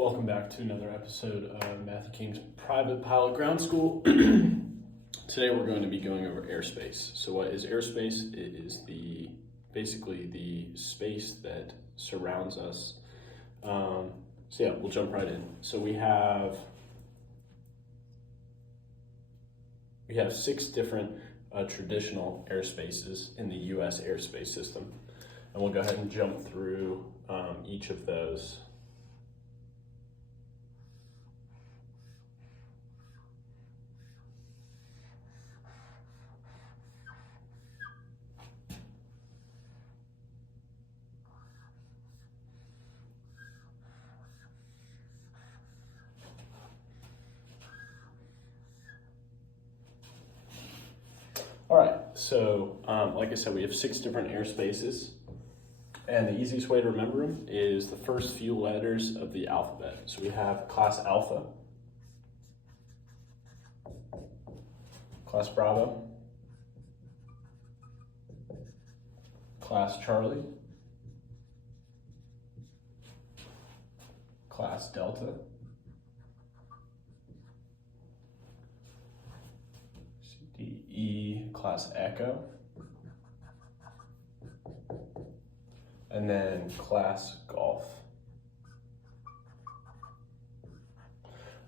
Welcome back to another episode of Matthew King's Private Pilot Ground School. Today we're going to be going over airspace. So what is airspace? It is basically the space that surrounds us. So yeah, we'll jump right in. So we have 6 different traditional airspaces in the U.S. airspace system. And we'll go ahead and jump through each of those. All right, so like I said, we have 6 different airspaces, and the easiest way to remember them is the first few letters of the alphabet. So we have Class Alpha, Class Bravo, Class Charlie, Class Delta, Class Echo, and then Class Golf.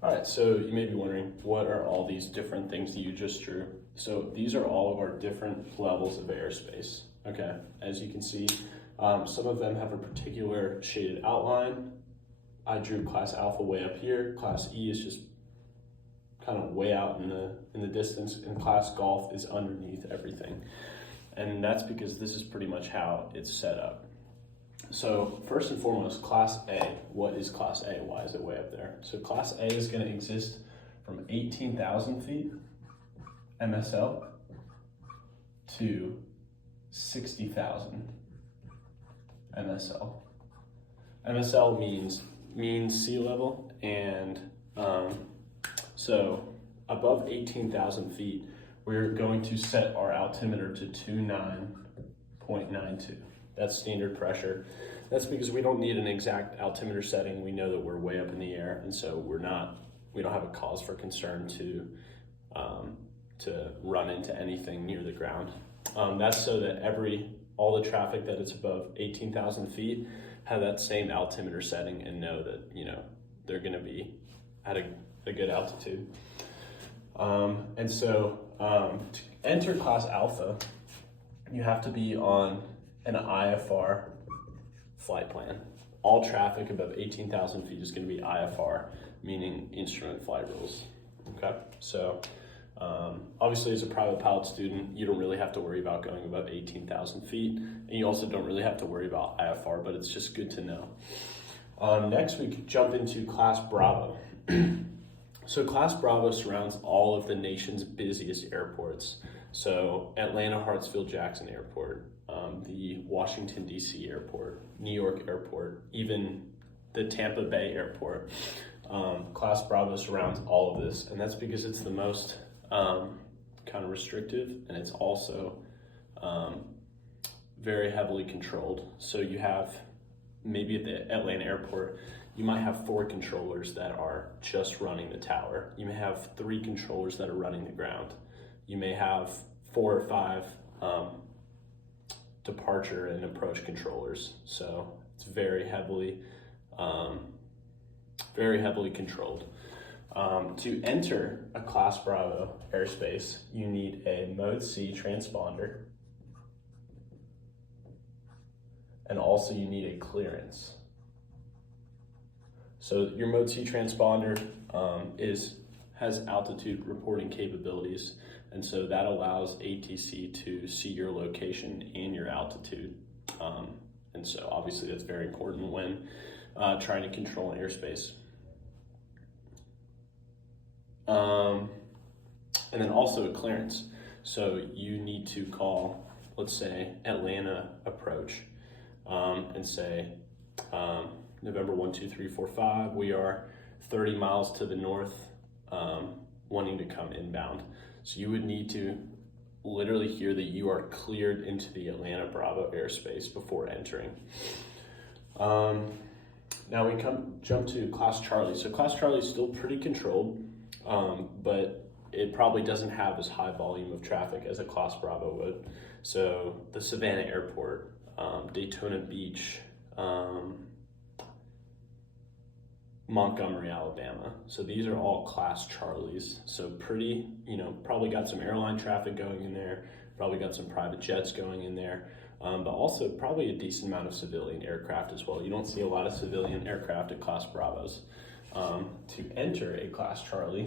All right, so you may be wondering, what are all these different things that you just drew? So these are all of our different levels of airspace, okay? As you can see, some of them have a particular shaded outline. I drew Class Alpha way up here. Class E is just kind of way out in the distance, and Class Golf is underneath everything. And that's because this is pretty much how it's set up. So first and foremost, Class A. What is Class A? Why is it way up there? So Class A is going to exist from 18,000 feet MSL to 60,000 MSL. MSL means mean sea level, and so above 18,000 feet, we're going to set our altimeter to 29.92. That's standard pressure. That's because we don't need an exact altimeter setting. We know that we're way up in the air, and so we don't have a cause for concern to run into anything near the ground. That's so that all the traffic that is above 18,000 feet have that same altimeter setting and know that they're going to be at a good altitude. And so to enter Class Alpha, you have to be on an IFR flight plan. All traffic above 18,000 feet is going to be IFR, meaning instrument flight rules. Okay, so obviously as a private pilot student, you don't really have to worry about going above 18,000 feet, and you also don't really have to worry about IFR, but it's just good to know. Next, we could jump into Class Bravo. So Class Bravo surrounds all of the nation's busiest airports. So Atlanta Hartsfield Jackson Airport, the Washington DC Airport, New York Airport, even the Tampa Bay Airport. Class Bravo surrounds all of this, and that's because it's the most kind of restrictive, and it's also very heavily controlled. So you have, maybe at the Atlanta Airport, you might have 4 controllers that are just running the tower. You may have 3 controllers that are running the ground. You may have 4 or 5 departure and approach controllers. So it's very heavily controlled. To enter a Class Bravo airspace, you need a Mode C transponder, and also you need a clearance. So your Mode C transponder has altitude reporting capabilities, and so that allows ATC to see your location and your altitude. And so obviously that's very important when trying to control an airspace. And then also a clearance. So you need to call, let's say, Atlanta approach, and say, November 1, 2, 3, 4, 5, we are 30 miles to the north, wanting to come inbound. So you would need to literally hear that you are cleared into the Atlanta Bravo airspace before entering. Now we jump to Class Charlie. So Class Charlie is still pretty controlled, but it probably doesn't have as high volume of traffic as a Class Bravo would. So the Savannah Airport, Daytona Beach, Montgomery, Alabama. So these are all Class Charlies. So pretty, probably got some airline traffic going in there, probably got some private jets going in there, but also probably a decent amount of civilian aircraft as well. You don't see a lot of civilian aircraft at Class Bravos. To enter a Class Charlie,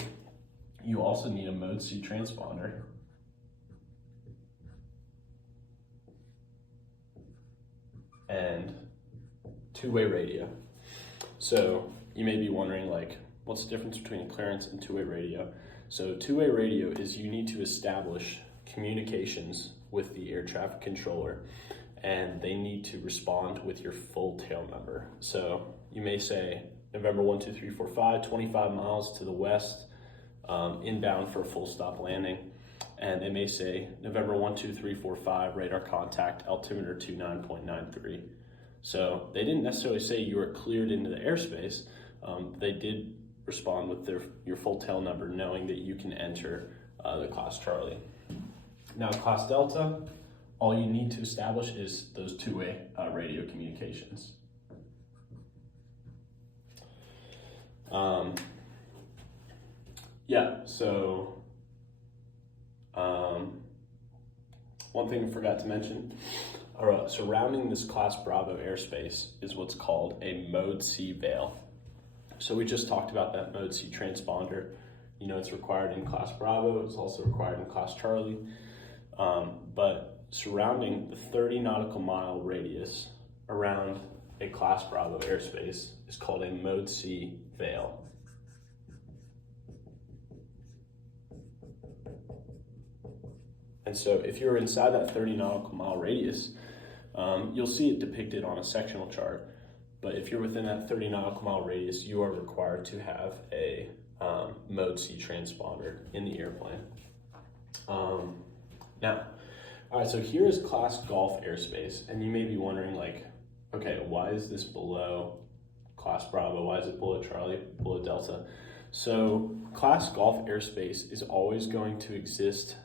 you also need a Mode C transponder. And two-way radio. So you may be wondering, like, what's the difference between a clearance and two-way radio? So two-way radio is you need to establish communications with the air traffic controller, and they need to respond with your full tail number. So you may say November 12345, 25 miles to the west, inbound for a full stop landing. And they may say November 12345, radar contact, altimeter 29.93. So they didn't necessarily say you were cleared into the airspace. They did respond with your full tail number, knowing that you can enter the Class Charlie. Now, Class Delta, all you need to establish is those two-way radio communications. One thing I forgot to mention, surrounding this Class Bravo airspace is what's called a Mode C veil. So we just talked about that Mode C transponder. It's required in Class Bravo, it's also required in Class Charlie. But surrounding the 30 nautical mile radius around a Class Bravo airspace is called a Mode C veil. And so if you're inside that 30 nautical mile radius, you'll see it depicted on a sectional chart. But if you're within that 30 nautical mile radius, you are required to have a Mode C transponder in the airplane. Now, all right, so here is Class Golf airspace, and you may be wondering, like, okay, why is this below Class Bravo? Why is it below Charlie, below Delta? So Class Golf airspace is always going to exist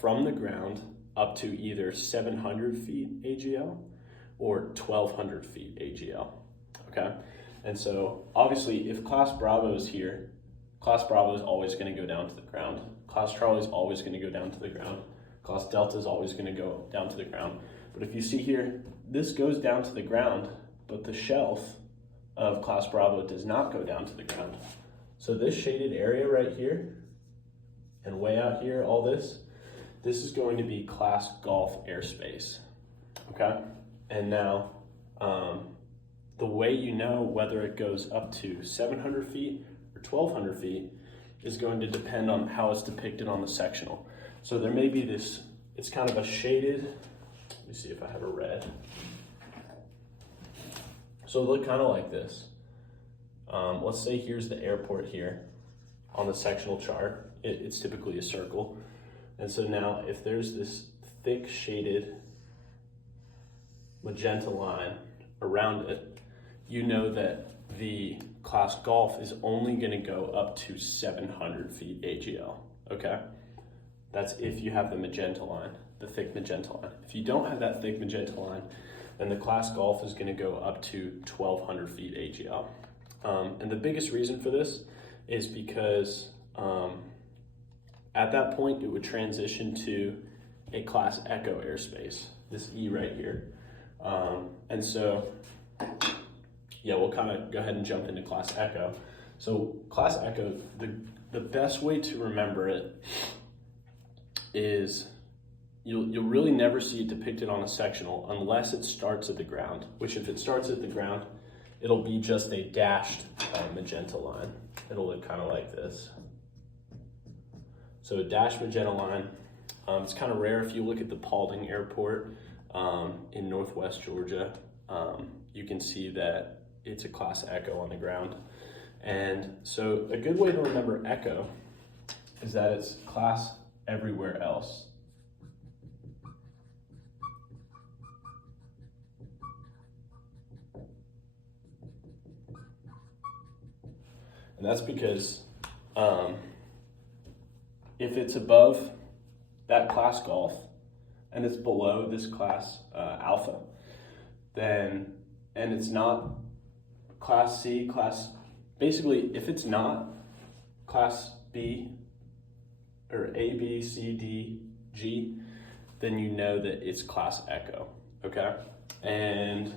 from the ground up to either 700 feet AGL or 1,200 feet AGL, okay? And so obviously if Class Bravo is here, Class Bravo is always gonna go down to the ground. Class Charlie is always gonna go down to the ground. Class Delta is always gonna go down to the ground. But if you see here, this goes down to the ground, but the shelf of Class Bravo does not go down to the ground. So this shaded area right here, and way out here, all this is going to be Class Golf airspace, okay? And now, the way you know whether it goes up to 700 feet or 1,200 feet is going to depend on how it's depicted on the sectional. So there may be this, it's kind of a shaded, let me see if I have a red. So look kind of like this. Let's say here's the airport here on the sectional chart. It's typically a circle. And so now if there's this thick shaded magenta line around it, you know that the Class Golf is only gonna go up to 700 feet AGL, okay? That's if you have the magenta line, the thick magenta line. If you don't have that thick magenta line, then the Class Golf is gonna go up to 1,200 feet AGL. And the biggest reason for this is because at that point, it would transition to a Class Echo airspace, this E right here. And so, yeah, we'll kind of go ahead and jump into Class Echo. So Class Echo, the best way to remember it is you'll really never see it depicted on a sectional unless it starts at the ground, which if it starts at the ground, it'll be just a dashed magenta line. It'll look kind of like this. So a dashed magenta line, it's kind of rare. If you look at the Paulding Airport in Northwest Georgia, you can see that it's a Class Echo on the ground. And so a good way to remember Echo is that it's Class everywhere else. And that's because if it's above that class Golf and it's below this class Alpha, then, and it's not class C, basically if it's not class B or A, B, C, D, G, then you know that it's class Echo, okay? And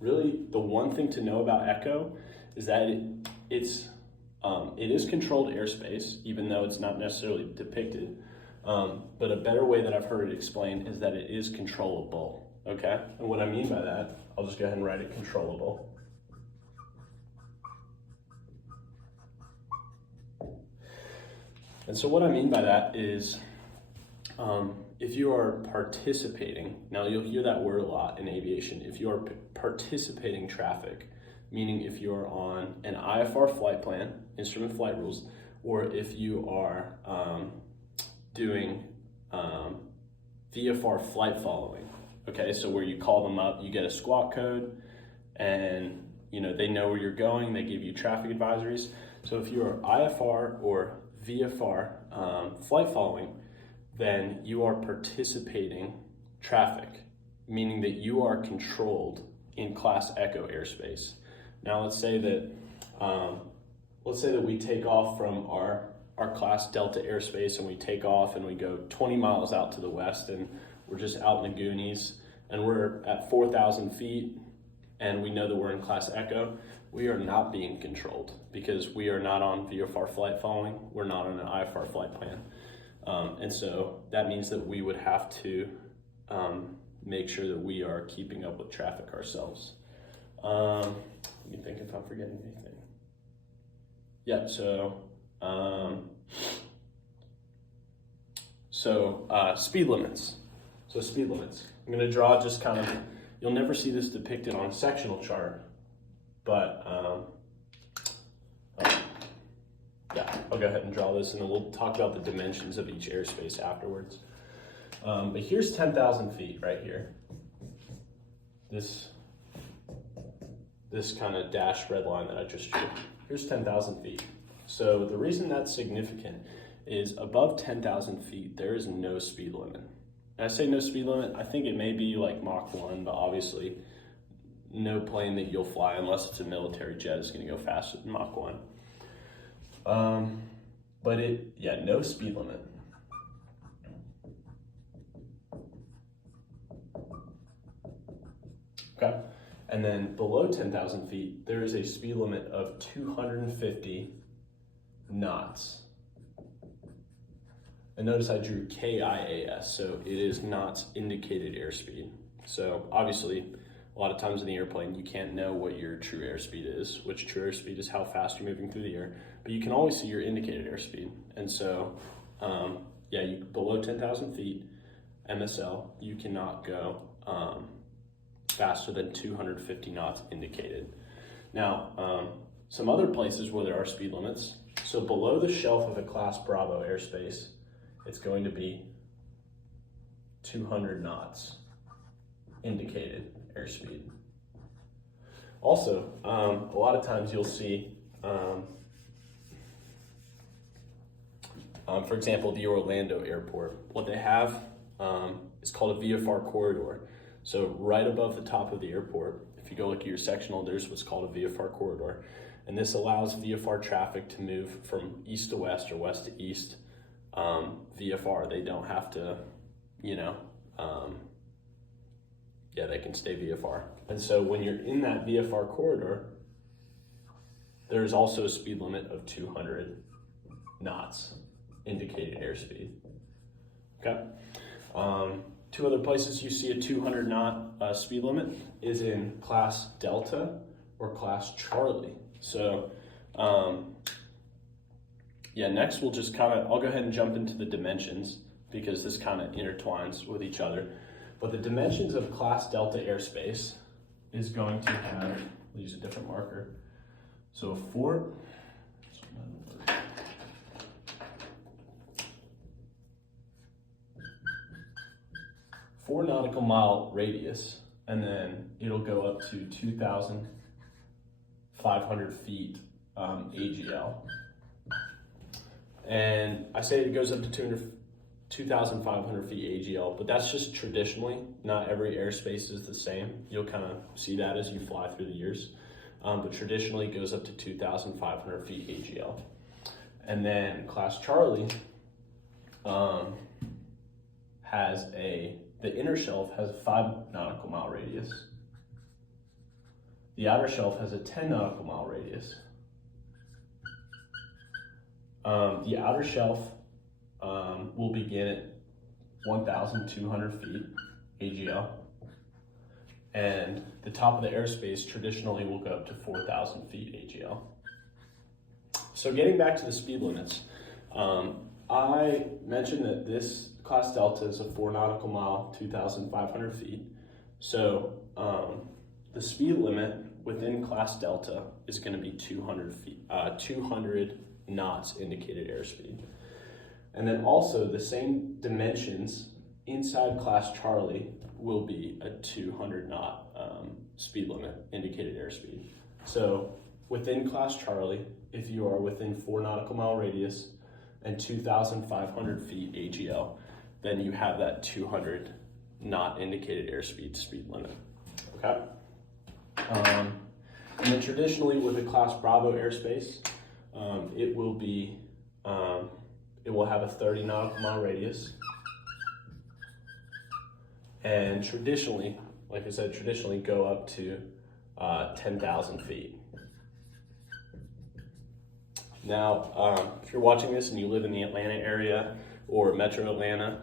really the one thing to know about Echo is that it is controlled airspace, even though it's not necessarily depicted. But a better way that I've heard it explained is that it is controllable, okay? And what I mean by that, I'll just go ahead and write it controllable. And so what I mean by that is if you are participating, now you'll hear that word a lot in aviation, if you are participating traffic, meaning if you're on an IFR flight plan, instrument flight rules, or if you are doing VFR flight following, okay, so where you call them up, you get a squawk code, and they know where you're going, they give you traffic advisories. So if you are IFR or VFR flight following, then you are participating traffic, meaning that you are controlled in class Echo airspace. Now let's say that we take off from our class Delta airspace, and we take off and we go 20 miles out to the west, and we're just out in the Goonies, and we're at 4,000 feet, and we know that we're in class Echo. We are not being controlled because we are not on VFR flight following. We're not on an IFR flight plan. And so that means that we would have to make sure that we are keeping up with traffic ourselves. Let me think if I'm forgetting anything. Yeah, speed limits. So speed limits. I'm gonna draw just kind of, you'll never see this depicted on a sectional chart, but yeah, I'll go ahead and draw this, and then we'll talk about the dimensions of each airspace afterwards. But here's 10,000 feet right here. This kind of dashed red line that I just drew. Here's 10,000 feet. So the reason that's significant is above 10,000 feet, there is no speed limit. And I say no speed limit, I think it may be like Mach 1, but obviously no plane that you'll fly, unless it's a military jet, is gonna go faster than Mach 1. But no speed limit. Okay, and then below 10,000 feet, there is a speed limit of 250 knots. And notice I drew KIAS, so it is knots indicated airspeed. So obviously, a lot of times in the airplane, you can't know what your true airspeed is, which true airspeed is how fast you're moving through the air, but you can always see your indicated airspeed. And so, below 10,000 feet, MSL, you cannot go faster than 250 knots indicated. Now, some other places where there are speed limits, so below the shelf of a Class Bravo airspace, it's going to be 200 knots indicated airspeed. Also, a lot of times you'll see, for example, the Orlando airport, what they have is called a VFR corridor. So right above the top of the airport, if you go look at your sectional, there's what's called a VFR corridor. And this allows VFR traffic to move from east to west or west to east VFR. They don't have to, they can stay VFR. And so when you're in that VFR corridor, there's also a speed limit of 200 knots indicated airspeed. Okay. Two other places you see a 200 knot speed limit is in Class Delta or Class Charlie. So, next we'll just I'll go ahead and jump into the dimensions because this kind of intertwines with each other. But the dimensions of Class Delta airspace is going to have, we'll use a different marker. So 4 nautical mile radius, and then it'll go up to 2,500 feet AGL. And I say it goes up to 2,500 feet AGL, but that's just traditionally. Not every airspace is the same. You'll kind of see that as you fly through the years. But traditionally it goes up to 2,500 feet AGL. And then Class Charlie the inner shelf has a 5 nautical mile radius. The outer shelf has a 10 nautical mile radius. The outer shelf will begin at 1,200 feet AGL, and the top of the airspace traditionally will go up to 4,000 feet AGL. So getting back to the speed limits, I mentioned that this Class Delta is a 4 nautical mile, 2,500 feet. So the speed limit within Class Delta is going to be 200 knots indicated airspeed. And then also the same dimensions inside Class Charlie will be a 200 knot speed limit indicated airspeed. So within Class Charlie, if you are within 4 nautical mile radius and 2,500 feet AGL, then you have that 200 knot indicated airspeed speed limit. Okay. And then traditionally with a Class Bravo airspace, it will have a 30 nautical mile radius. And traditionally, like I said, go up to 10,000 feet. Now, if you're watching this and you live in the Atlanta area or Metro Atlanta,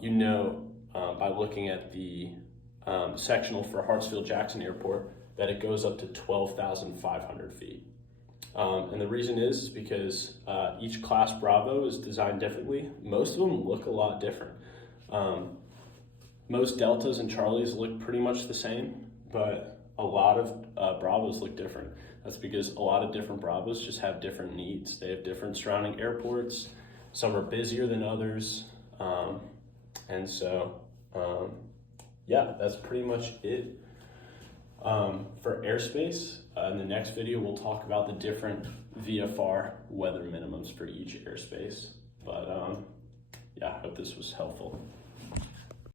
you know by looking at the sectional for Hartsfield-Jackson Airport that it goes up to 12,500 feet. And the reason is because each Class Bravo is designed differently. Most of them look a lot different. Most Deltas and Charlies look pretty much the same, but a lot of Bravos look different. That's because a lot of different Bravos just have different needs. They have different surrounding airports. Some are busier than others. And so, yeah, that's pretty much it. For airspace, in the next video, we'll talk about the different VFR weather minimums for each airspace. But yeah, I hope this was helpful.